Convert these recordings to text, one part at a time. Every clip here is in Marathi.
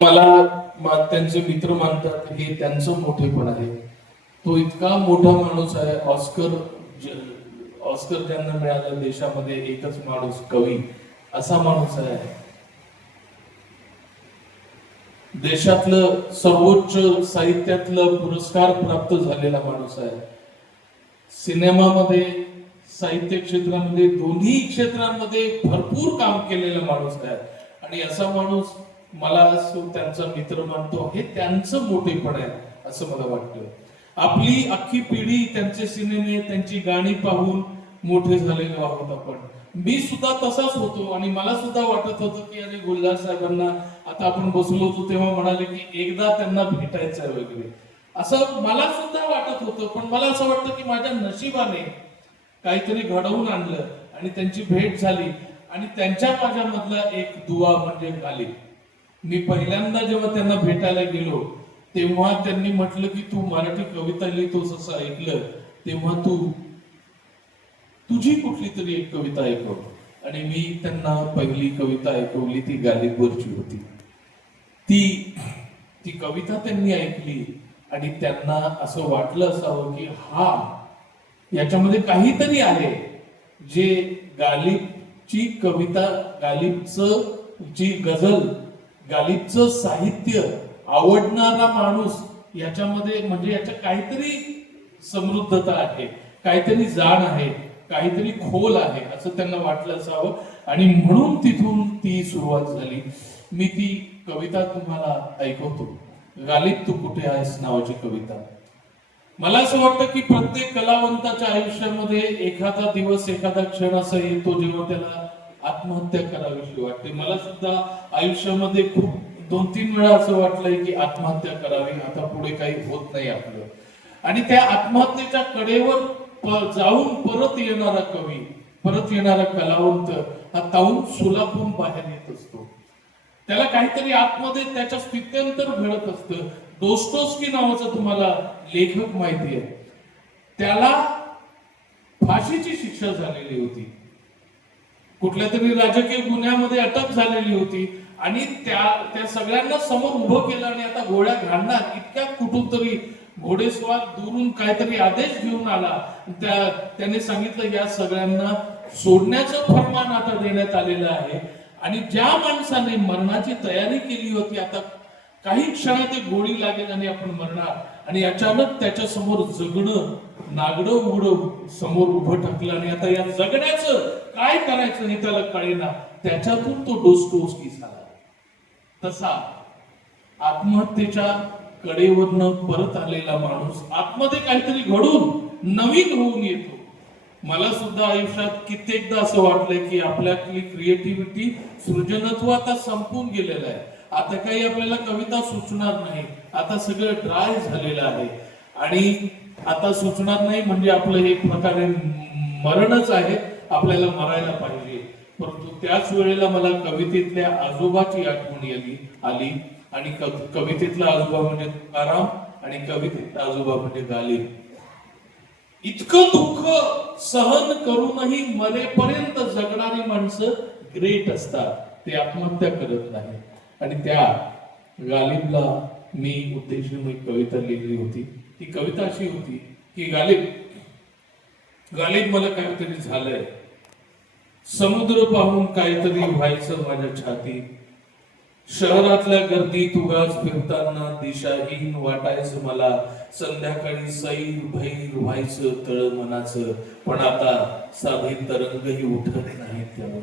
मला त्यांचे मित्र मानतात हे त्यांचं मोठेपण आहे. तो इतका मोठा माणूस आहे. ऑस्कर ज्यांना मिळाला देशामध्ये एकच माणूस कवी असा माणूस आहे. देशातलं सर्वोच्च साहित्यातलं पुरस्कार प्राप्त झालेला माणूस आहे. सिनेमामध्ये साहित्य क्षेत्रामध्ये दोन्ही क्षेत्रांमध्ये भरपूर काम केलेला माणूस आहे. आणि असा माणूस मला त्यांचा मित्र मानतो हे त्यांचं मोठेपण आहे असं मला वाटतं. आपली अख्खी पिढी त्यांचे सिनेमे त्यांची गाणी पाहून मोठे झालेलो आहोत आपण. मी सुद्धा तसाच होतो आणि मला सुद्धा वाटत होतं की अरे गुलजार साहेबांना आता आपण बसलो होतो तेव्हा म्हणाले की एकदा त्यांना भेटायचं आहे वगैरे असं मला सुद्धा वाटत होतं. पण मला असं वाटतं की माझ्या नशिबाने काहीतरी घडवून आणलं आणि त्यांची भेट झाली. आणि त्यांच्या माझ्यामधला एक दुवा म्हणजे गालिब. मी पहिल्यांदा जेव्हा त्यांना भेटायला गेलो तेव्हा त्यांनी म्हटलं की तू मराठी कविता लिहितोस असं ऐकलं, तेव्हा तू तुझी कुठली तरी एक कविता ऐकव. आणि मी त्यांना पहिली कविता ऐकवली ती गालिबवरची होती. ती कविता त्यांनी ऐकली आणि त्यांना असं वाटलं असावं की हा याच्यामध्ये काहीतरी आहे जे गालिबची कविता, गालिबचं जी गझल, गालिबचं साहित्य आवडणारा माणूस याच्यामध्ये म्हणजे याच्या काहीतरी समृद्धता आहे, काहीतरी जाण आहे, काहीतरी खोल आहे असं त्यांना वाटलं असावं. आणि म्हणून तिथून ती सुरुवात झाली. मी ती कविता तुम्हाला ऐकवतो. गालिब तू कुठे आहेस नावाची कविता. मला असं वाटतं की प्रत्येक कलावंताच्या आयुष्यामध्ये एखादा दिवस, एखादा क्षण असा येतो जेव्हा त्याला आत्महत्या करावीशी वाटते. मला सुद्धा आयुष्यामध्ये खूप 2-3 वेळा असं वाटलंय की आत्महत्या करावी, आता पुढे काही होत नाही आपलं. आणि त्या आत्महत्येच्या कडेवर जाऊन परत येणारा कवी, परत येणारा कलावंत हा ताऊन सुलाखून बाहेर येत असतो. त्याला काहीतरी आतमध्ये त्याच्या स्थित्यंतर घडत असतं. दोस्तोस्की नावाचा तुम्हाला लेखक माहिती आहे. त्याला फाशीची शिक्षा झालेली होती, कुठल्या तरी राजकीय गुन्ह्यामध्ये अटक झालेली होती. आणि त्या सगळ्यांना समोर उभं केलं आणि आता घोड्या घालणार इतक्यात कुठून तरी घोडेस्वार दुरून काहीतरी आदेश घेऊन आला. त्याने सांगितलं या सगळ्यांना सोडण्याचं फरमान आता देण्यात आलेलं आहे. आणि ज्या माणसाने मरणाची तयारी केली होती आता काही क्षणात एक गोळी लागेल आणि आपण मरणार, आणि अचानक त्याच्या समोर जगणं नागडं उघडं समोर उभं टाकलं आणि आता या जगण्याचं काय करायचं हे त्याला कळेना. त्याच्यातून तो डोसटोसकी झाला. तसा आत्महत्येच्या कडेवरनं परत आलेला माणूस आतमध्ये काहीतरी घडून नवीन होऊन येतो. मला सुद्धा आयुष्यात कित्येकदा असं वाटलंय की आपल्यातली क्रिएटिव्हिटी, सृजनत्व आता संपून गेलेलं आहे. आता काही आपल्याला कविता सुचणार नाही, आता सगळं ड्राय झालेलं आहे. आणि आता सुचणार नाही म्हणजे आपलं एक प्रकारे मरणच आहे, आपल्याला मरायला पाहिजे. परंतु त्याच वेळेला मला कवितेतल्या आजोबाची आठवण आली. आणि कवितेतला आजोबा म्हणजे तुकाराम आणि कवितेतला आजोबा म्हणजे गालिब. इतकं दुःख सहन करूनही मरेपर्यंत जगणारी माणसं ग्रेट असतात, ते आत्महत्या करत नाही. आणि त्या गालिबला मी उद्देशून एक कविता लिहिली होती. ती कविता अशी होती की गालिब मला काहीतरी झालंय, समुद्र पाहून काहीतरी व्हायचं माझ्या छातीत, शहरातल्या गर्दीत उगाच फिरताना दिशाहीन वाटायचं मला, संध्याकाळी सैर भैर व्हायचं तळ मनाचं, पण आता साधे तरंगही उठत नाहीत त्यावर.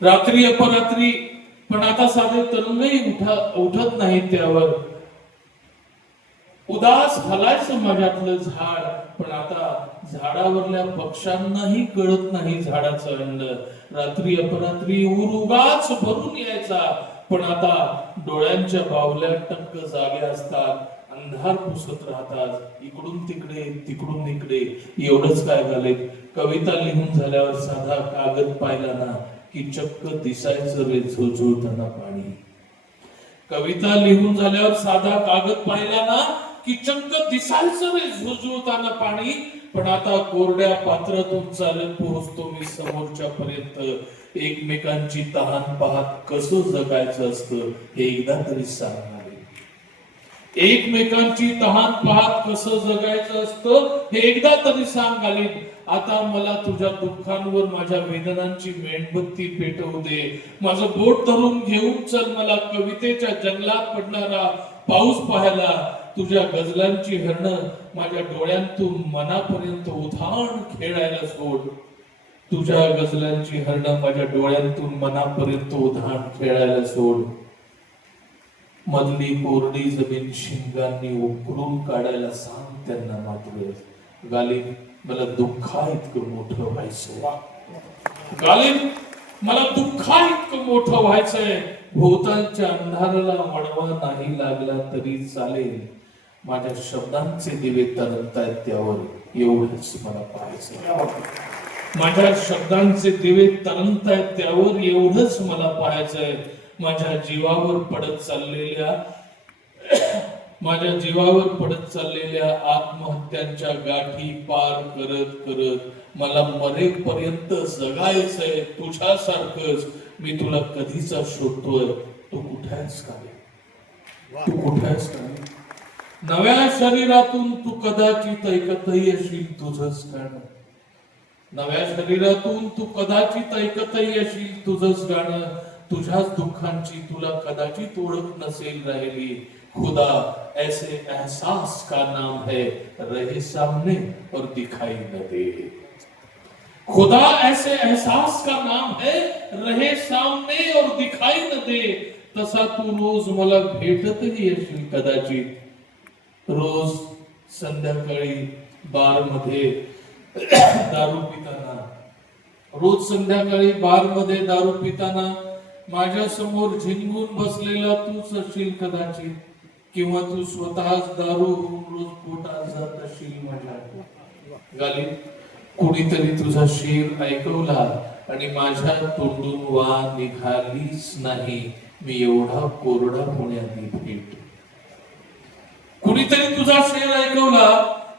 रात्री अपरात्री पण आता साधे तरंगही उठत नाहीत त्यावर. उदास हलायचं माझ्यातलं झाड, पण आता झाडावरल्या पक्ष्यांनाही कळत नाही झाडाचं अंड. रात्री अपरात्री ऊर उगाच भरून यायचा, पण आता डोळ्यांच्या बावल्या टक्क जाग्या असतात, अंधार पुसत राहतात, इकडून तिकडे तिकडून इकडे. एवढंच काय झाले, कविता लिहून झाल्यावर साधा कागद पाहिला ना की चक्क दिसायचं रे झुळझुळताना पाणी. कविता लिहून झाल्यावर साधा कागद पाहिला ना की चक्क दिसायचं रे झुळझुळताना पाणी. पण आता कोरड्या पात्रातून चालत पोहोचतो मी समोरच्या पर्यंत. एकमेकांची तहान पाहत कसं जगायचं असतं हे एकदा तरी सांगणारे. एकमेकांची तहान पाहत कसं जगायचं असतं हे एकदा तरी सांग गालिब. आता मला तुझ्या दुःखांवर माझ्या वेदनांची मेणबत्ती पेटवू दे. माझं बोट धरून घेऊन चल मला कवितेच्या जंगलात पडणारा पाऊस पाहायला. तुझ्या गझलांची हरणं माझ्या डोळ्यांतून मनापर्यंत उधाण खेळायला सोड. तुझ्या गझलांची हरणं माझ्या डोळ्यांतून मनापर्यंत उधाण खेळायला सोड. मधली कोरडी जमीन शिंगांनी उकरून काढायला सांग त्यांना मात्र. गालिब मला दुःखा इतकं मोठं व्हायचंय. गालिब मला दुःखा इतकं मोठं व्हायचंय. भोवतालच्या अंधाराला वणवा नाही लागला तरी चालेल. माझ्या शब्दांचे दिवे तरंगतायत त्यावर एवढंच मला पाहायचंय. माझ्या शब्दांचे दिवे तरंगतायत त्यावर एवढंच मला पाहायचंय. माझ्या जीवावर पडत चाललेल्या आत्महत्यांच्या गाठी पार करत करत मला मरेपर्यंत जगायचंय तुझ्यासारखंच. मी तुला कधीचा शोधतोय. तू कुठे आहेस का? तू कुठे आहेस का? नव्या शरीरातून तू कदाचित ऐकतही अशील तुझंच गाणं. नव्या शरीरातून तू कदाचित ऐकतही अशील तुझंच गाणं. तुझ्याच दुःखांची तुला कदाचित ओळख नसेल राहिली. खुदा ऐसे एहसास का नाम है रहे सामने और दिखाई न दे. खुदा ऐसे एहसास का नाम है रहे सामने और दिखाई न दे. तसा तू रोज मला भेटतही असेल कदाचित. रोज संध्याकाळी बारमध्ये दारू पिताना, रोज संध्याकाळी बारमध्ये दारू पिताना माझ्या समोर झिंगून बसलेला तूच असशील कदाचित. किंवा तू स्वतःच दारू होऊन रोज पोटात जात असशील माझ्या. गालिब कुणीतरी तुझा शेर ऐकवला आणि माझ्या तोंडून वा निघालीच नाही मी एवढा कोरडा होण्याआधी भेट. कुणीतरी तुझा शेर ऐकवला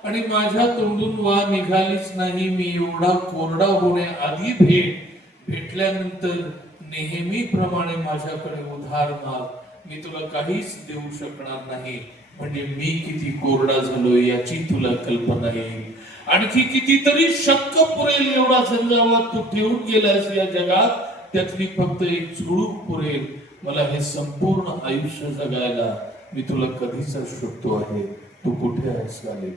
आणि माझ्या तोंडून वा निघालीच नाही मी एवढा कोरडा होण्याआधी भेट. भेटल्यानंतर नेहमीप्रमाणे माझ्याकडे उधार माग. मी तुला काहीच देऊ शकणार नाही. म्हणजे मी किती कोरडा झालो याची तुला कल्पना येईल. आणखी कितीतरी शक्क पुरेल एवढा झंझावात तू ठेवून गेलास या जगात. त्यातली फक्त एक झुळूक पुरेल मला हे संपूर्ण आयुष्य जगायला. मी तुला कधीच शोधतो आहे. तू कुठे आहेस गालिब?